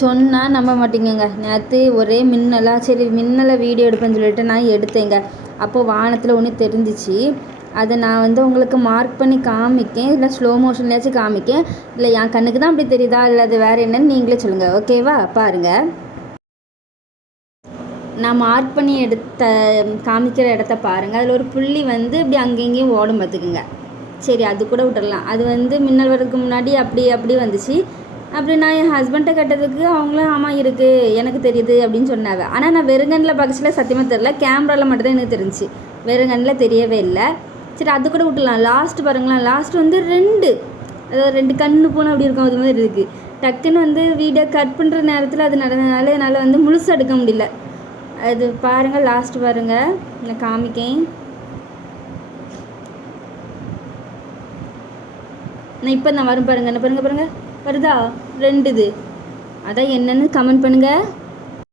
சொன்னால் நம்ப மாட்டீங்கங்க. நேற்று ஒரே மின்னலாக சரி மின்னலை வீடியோ எடுப்பேன்னு சொல்லிட்டு நான் எடுத்தேங்க. அப்போது வானத்தில் ஒன்று தெரிஞ்சிச்சு. அதை நான் வந்து உங்களுக்கு மார்க் பண்ணி காமிக்கேன், இல்லை ஸ்லோ மோஷன்லேயாச்சும் காமிக்கேன். இல்லை என் கண்ணுக்கு தான் அப்படி தெரியுதா இல்லை அது வேறு என்னன்னு நீங்களே சொல்லுங்கள். ஓகேவா? பாருங்கள், நான் மார்க் பண்ணி காமிக்கிற இடத்த பாருங்கள். அதில் ஒரு புள்ளி வந்து இப்படி அங்கேயும் ஓடும் பார்த்துக்குங்க. சரி, அது கூட விட்டுடலாம். அது வந்து மின்னல் வர்றதுக்கு முன்னாடி அப்படி வந்துச்சு. அப்படி நான் என் ஹஸ்பண்ட்டை கேட்டதுக்கு அவங்களும் ஆமாம் இருக்குது, எனக்கு தெரியுது அப்படின்னு சொன்னாங்க. ஆனால் நான் வெறுங்கண்ணில் பார்க்கச்சில சத்தியமாக தெரில, கேமராவில் மட்டும்தான் எனக்கு தெரிஞ்சிச்சு, வெறுங்கண்ணில் தெரியவே இல்லை. சரி, அது கூட விட்டுலாம். லாஸ்ட்டு பாருங்களேன், லாஸ்ட்டு வந்து அதாவது 2 கண்ணு போனால் அப்படி இருக்கும், அது மாதிரி இருக்குது. டக்குன்னு வந்து வீடியோ கட் பண்ணுற நேரத்தில் அது நடந்ததுனால என்னால் வந்து முழுசாக எடுக்க முடியல. அது பாருங்கள், லாஸ்ட்டு பாருங்கள், நான் காமிக்கேன். நான் இப்போ நான் வரும் பாருங்கள், என்ன பாருங்கள் வருதா 2 இது. அதான் என்னென்னு கமெண்ட் பண்ணுங்கள்.